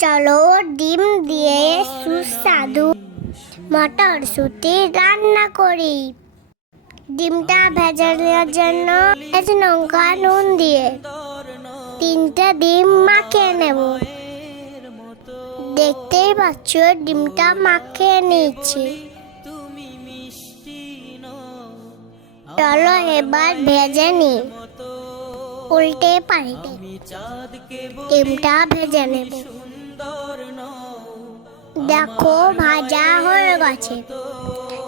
চলো ডিম দিয়ে সুস্বাদু মটরশুঁটি রান্না করি। ডিমটা ভেজে নেওয়ার জন্য লঙ্কা নুন দিয়ে 3টে ডিম মাখিয়ে নেব। দেখতেই পাচ্ছ ডিমটা মাখিয়ে নিয়েছি। চলো এবার ভেজে নি। উল্টে পাল্টে ডিমটা ভেজে নেব। দেখো ভাজা হয়ে গেছে,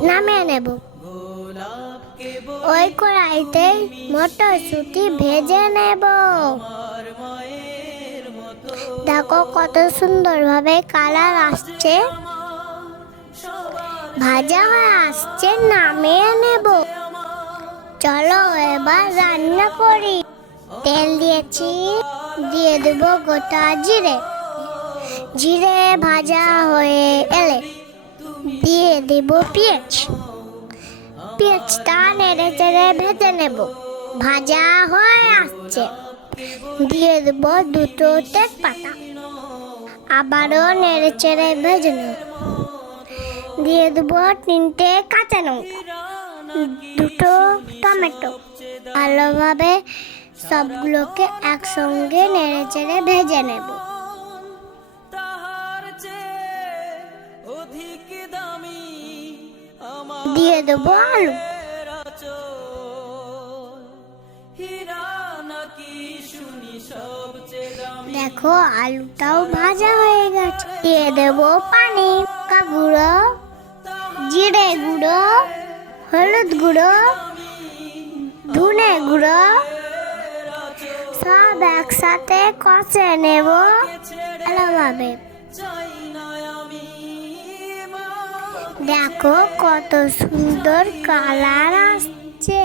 নামিয়ে নেব। ওই কড়াইতে মটরশুঁটি ভেজে নেব। দেখো কত সুন্দরভাবে কালার আসছে, ভাজা হয়ে আসছে, নামিয়ে নেব। চলো এবার রান্না করি। তেল দিয়েছি, দিয়ে দেব গোটা জিরে। জিরে ভাজা হয়ে এলে দিয়ে দেব পেঁয়াজ। পেঁয়াজটা নেড়ে চেড়ে ভেজে নেব। ভাজা হয়ে আসছে, দিয়ে দেব 2টো তেজপাতা। আবারও নেড়ে চেড়ে ভেজে নেব। দিয়ে দেব 3টে কাঁচা লঙ্কা, 2টো টমেটো। ভালোভাবে সবগুলোকে একসঙ্গে নেড়ে চেড়ে ভেজে নেব। দিয়ে দেবো আলু। দেখো আলুটাও ভাজা হয়ে গেছে। দিয়ে দেবো পানি, গুঁড়ো, জিরে গুঁড়ো, হলুদ গুঁড়ো, ধনে গুঁড়ো, সব একসাথে কষে নেব ভালোভাবে। দেখো কত সুন্দর কালার আসছে।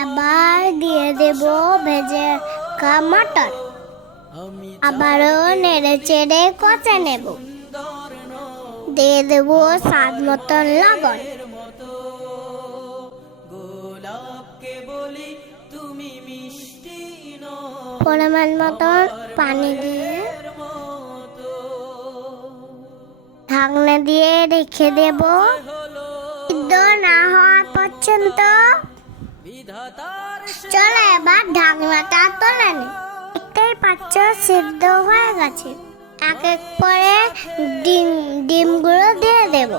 এবার দিয়ে দেব ভেজে মটর। আবারও নেড়ে চেড়ে কষে নেব। দিয়ে দেব স্বাদ মতন লবণ। পরিমাণ মতন পানি দিয়ে ঢাকনা দিয়ে রেখে দেব সিদ্ধ না হওয়া পর্যন্ত। চলো এবার ঢাকনাটা তুলে নিই। দেখতেই পাচ্ছ সিদ্ধ হয়ে গেছে। এক এক করে ডিমগুলো দিয়ে দেব।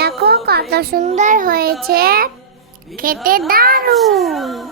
দেখো কত সুন্দর হয়েছে, খেতে দারুণ।